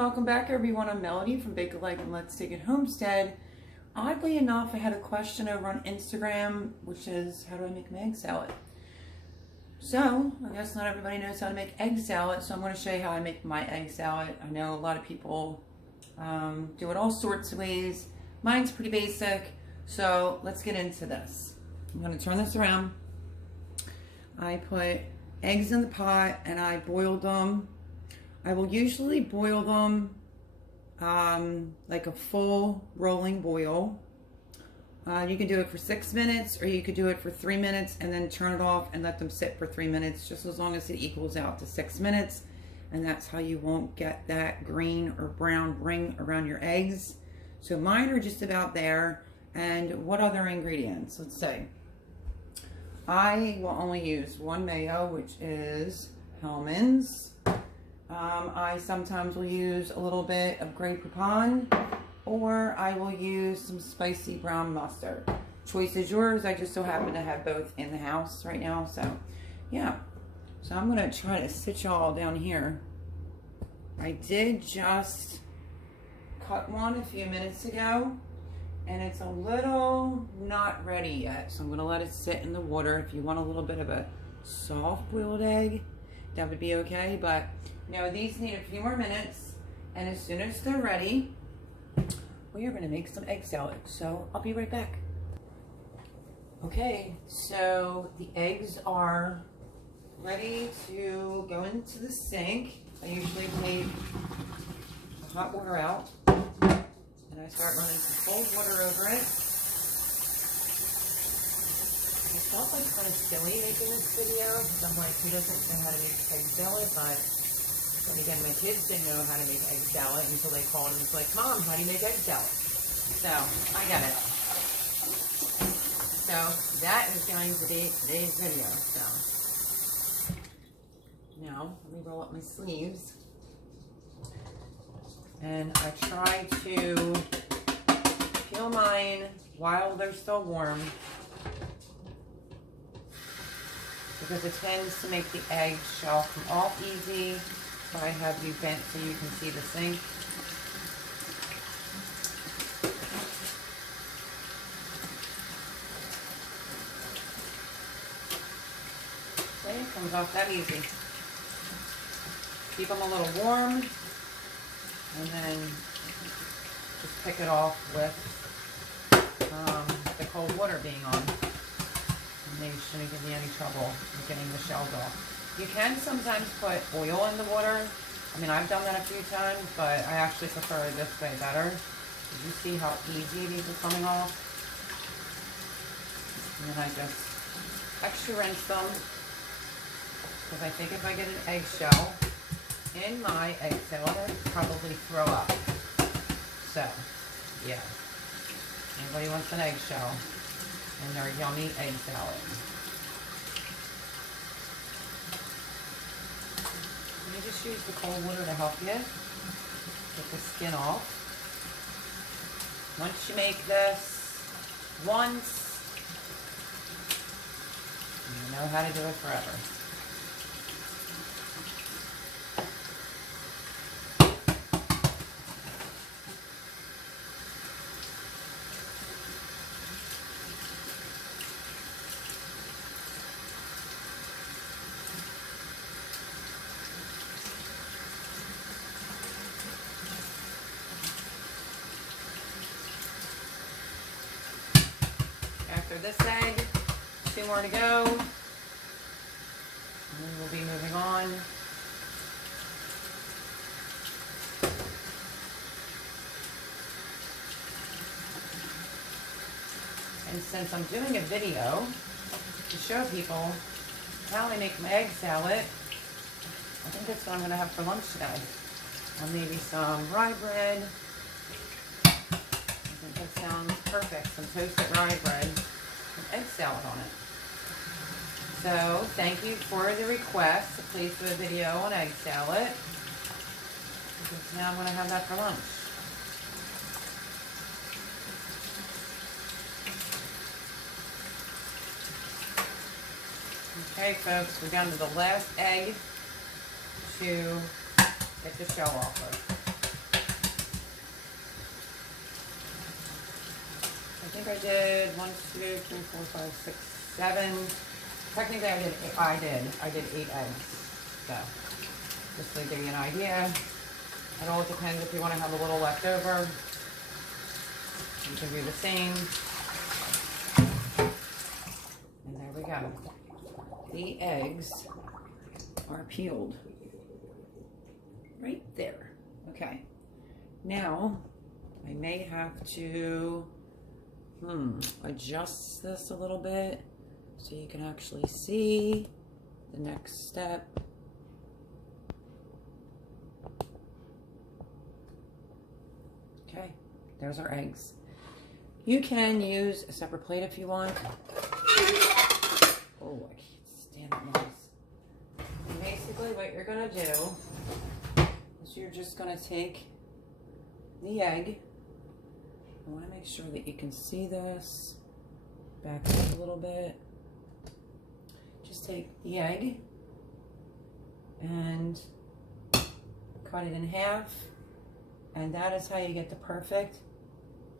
welcome back everyone. I'm Melody from Bake a Leg and Let's Take It Homestead. Oddly enough, I had a question over on Instagram, which is, how do I make my egg salad? So, I guess not everybody knows how to make egg salad, so I'm going to show you how I make my egg salad. I know a lot of people do it all sorts of ways. Mine's pretty basic, so let's get into this. I'm going to turn this around. I put eggs in the pot and I boiled them. I will usually boil them like a full rolling boil. You can do it for 6 minutes or you could do it for 3 minutes and then turn it off and let them sit for 3 minutes, just as long as it equals out to 6 minutes. And that's how you won't get that green or brown ring around your eggs. So mine are just about there. And what other ingredients? Let's see. I will only use one mayo, which is Hellmann's. I sometimes will use a little bit of Grey Poupon, or I will use some spicy brown mustard. Choice is yours. I just so happen to have both in the house right now, so yeah. So I'm gonna try to sit y'all down here. I did just cut one a few minutes ago, and it's a little not ready yet, so I'm gonna let it sit in the water. If you want a little bit of a soft boiled egg, that would be okay, but you know, these need a few more minutes, and as soon as they're ready, we are gonna make some egg salad. So I'll be right back. Okay, so the eggs are ready to go into the sink. I usually take the hot water out, and I start running some cold water over it. I felt like kind of silly making this video, because I'm like, who doesn't know how to make egg salad? But again, my kids didn't know how to make egg salad until they called and was like, Mom, how do you make egg salad? So, I got it. So, that is going to be today's video. So, now, let me roll up my sleeves. And I try to peel mine while they're still warm, because it tends to make the egg shell come off easy. So I have you bent so you can see the sink. See, it comes off that easy. Keep them a little warm, and then just pick it off with the cold water being on. And they shouldn't give me any trouble with getting the shells off. You can sometimes put oil in the water. I mean, I've done that a few times, but I actually prefer it this way better. Did you see how easy these are coming off? And then I just extra rinse them, because I think if I get an eggshell in my egg salad, I'd probably throw up. So, yeah. Anybody wants an eggshell in their yummy egg salad? You just use the cold water to help you get the skin off. Once you make this once, you know how to do it forever. After this egg, 2 more to go, and then we'll be moving on. And since I'm doing a video to show people how I make my egg salad, I think that's what I'm going to have for lunch today. Or maybe some rye bread. I think that sounds perfect. Some toasted rye bread with egg salad on it. So, thank you for the request to please do a video on egg salad, because now I'm going to have that for lunch. Okay, folks, we're down to the last egg to get the shell off of. I did 1, 2, 3, 4, 5, 6, 7. Technically, I did 8 eggs. So, just to give you an idea. It all depends if you want to have a little left over. You can do the same. And there we go. The eggs are peeled. Right there. Okay. Now, I may have to adjust this a little bit so you can actually see the next step. Okay, there's our eggs. You can use a separate plate if you want. Oh, I can't stand that noise. And basically what you're gonna do is you're just gonna take the egg. I wanna make sure that you can see this. Back up a little bit. Just take the egg and cut it in half. And that is how you get the perfect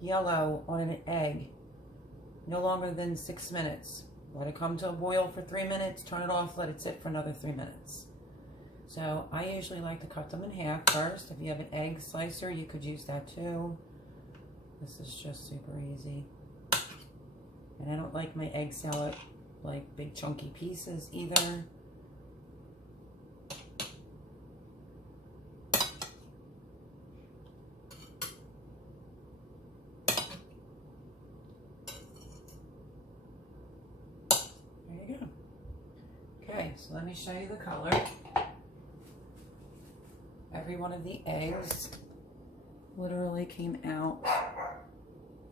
yellow on an egg. No longer than 6 minutes. Let it come to a boil for 3 minutes, turn it off, let it sit for another 3 minutes. So I usually like to cut them in half first. If you have an egg slicer, you could use that too. This is just super easy. And I don't like my egg salad like big chunky pieces either. Okay, so let me show you the color. Every one of the eggs literally came out,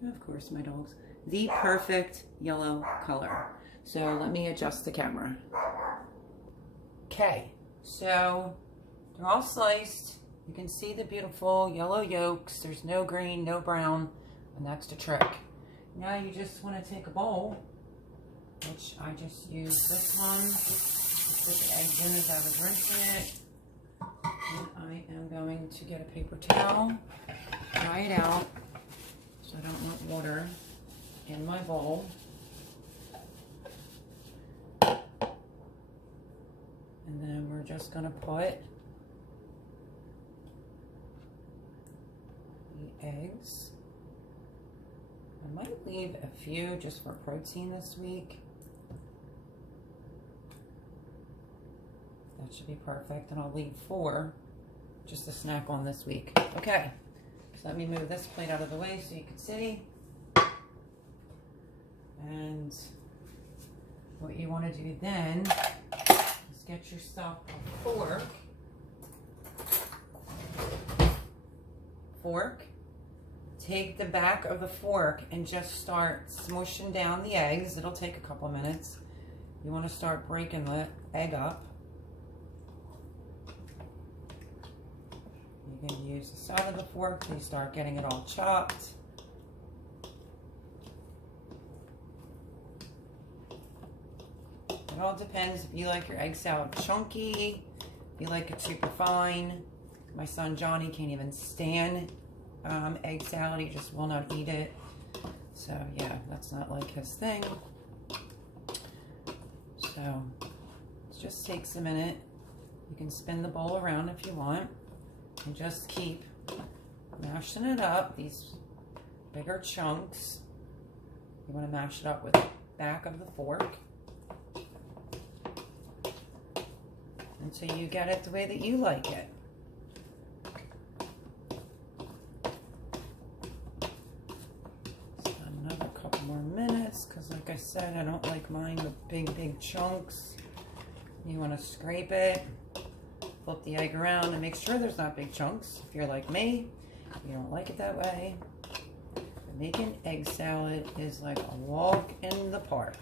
of course my dogs, the perfect yellow color. So let me adjust the camera. Okay, so they're all sliced. You can see the beautiful yellow yolks. There's no green, no brown, and that's the trick. Now you just want to take a bowl, which I just used this one. Just put the eggs in as I was rinsing it. And I am going to get a paper towel, dry it out, so I don't want water in my bowl. And then we're just going to put the eggs. I might leave a few just for protein this week. That should be perfect. And I'll leave 4 just to snack on this week. Okay, so let me move this plate out of the way so you can see. And what you want to do then is get yourself a fork. Take the back of the fork and just start smushing down the eggs. It'll take a couple minutes. You want to start breaking the egg up. You can use the side of the fork till you start getting it all chopped. It all depends if you like your egg salad chunky, if you like it super fine. My son Johnny can't even stand egg salad. He just will not eat it. So yeah, that's not like his thing. So it just takes a minute. You can spin the bowl around if you want. And just keep mashing it up, these bigger chunks. You want to mash it up with the back of the fork until you get it the way that you like it. So another couple more minutes, because like I said, I don't like mine with big chunks. You want to scrape it. Flip the egg around and make sure there's not big chunks. If you're like me, you don't like it that way. But making egg salad is like a walk in the park.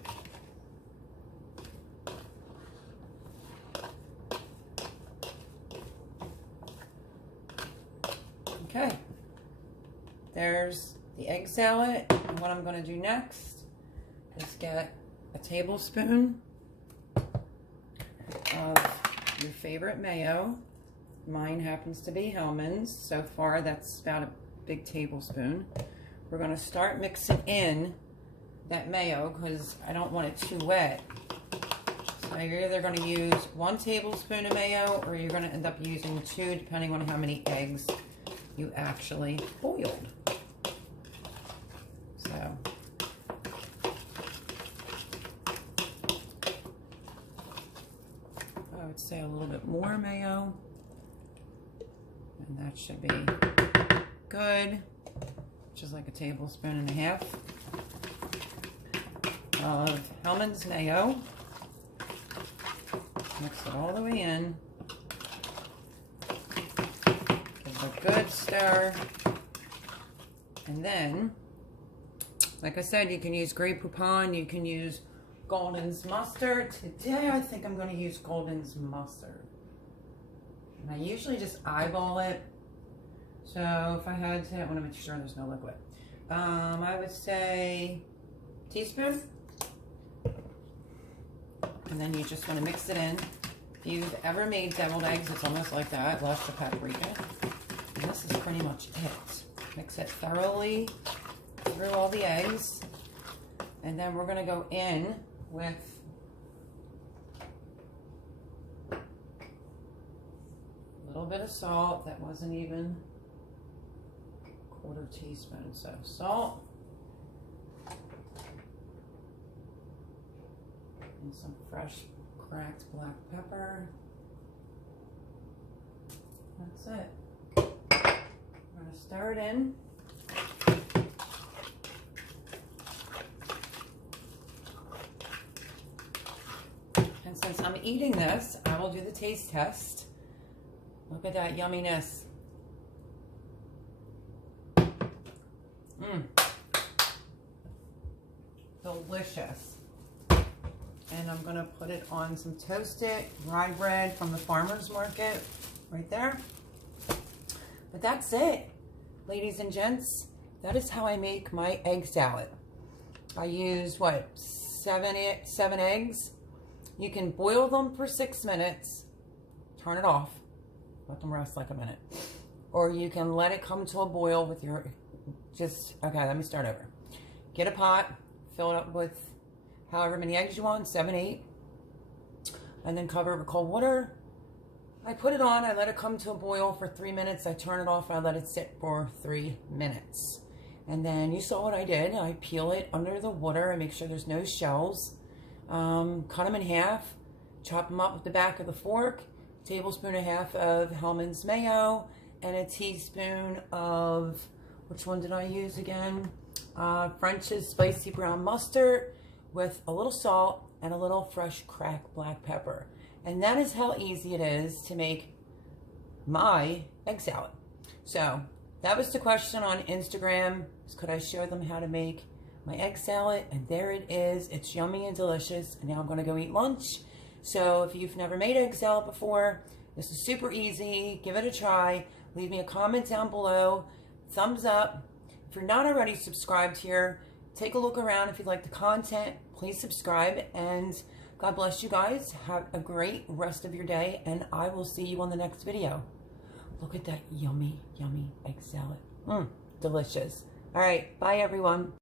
Okay, there's the egg salad. And what I'm going to do next is get a tablespoon of your favorite mayo. Mine happens to be Hellmann's. So far, that's about a big tablespoon. We're going to start mixing in that mayo because I don't want it too wet. So you're either going to use 1 tablespoon of mayo or you're going to end up using 2 depending on how many eggs you actually boiled. So I would say a little bit more mayo, and that should be good, which is like 1.5 tablespoons of Hellmann's mayo. Mix it all the way in. Give it a good stir. And then, like I said, you can use Grey Poupon, you can use Golden's mustard. Today I think I'm going to use Golden's mustard. And I usually just eyeball it. So if I had to, I want to make sure there's no liquid. I would say teaspoon. And then you just want to mix it in. If you've ever made deviled eggs, it's almost like that, less the paprika. And this is pretty much it. Mix it thoroughly through all the eggs. And then we're going to go in with a little bit of salt. That wasn't even a 1/4 teaspoon. So salt. And some fresh cracked black pepper. That's it. I'm going to stir it in. And since I'm eating this, I will do the taste test. Look at that yumminess. Delicious. And I'm going to put it on some toasted rye bread from the farmer's market right there. But that's it, ladies and gents. That is how I make my egg salad. I use, what, 7 eggs? You can boil them for 6 minutes, turn it off, let them rest like a minute. Or you can let it come to a boil with your, okay, let me start over. Get a pot, fill it up with however many eggs you want, 7, 8, and then cover it with cold water. I put it on, I let it come to a boil for 3 minutes, I turn it off, I let it sit for 3 minutes. And then you saw what I did. I peel it under the water and make sure there's no shells. Cut them in half, chop them up with the back of the fork, 1.5 tablespoons of Hellmann's mayo, and a teaspoon of, which one did I use again? French's spicy brown mustard with a little salt and a little fresh cracked black pepper. And that is how easy it is to make my egg salad. So that was the question on Instagram. Could I show them how to make my egg salad? And there it is. It's yummy and delicious. And now I'm going to go eat lunch. So if you've never made egg salad before, this is super easy. Give it a try. Leave me a comment down below. Thumbs up. If you're not already subscribed here, take a look around. If you like the content, please subscribe. And God bless you guys. Have a great rest of your day. And I will see you on the next video. Look at that yummy, yummy egg salad. Delicious. All right. Bye, everyone.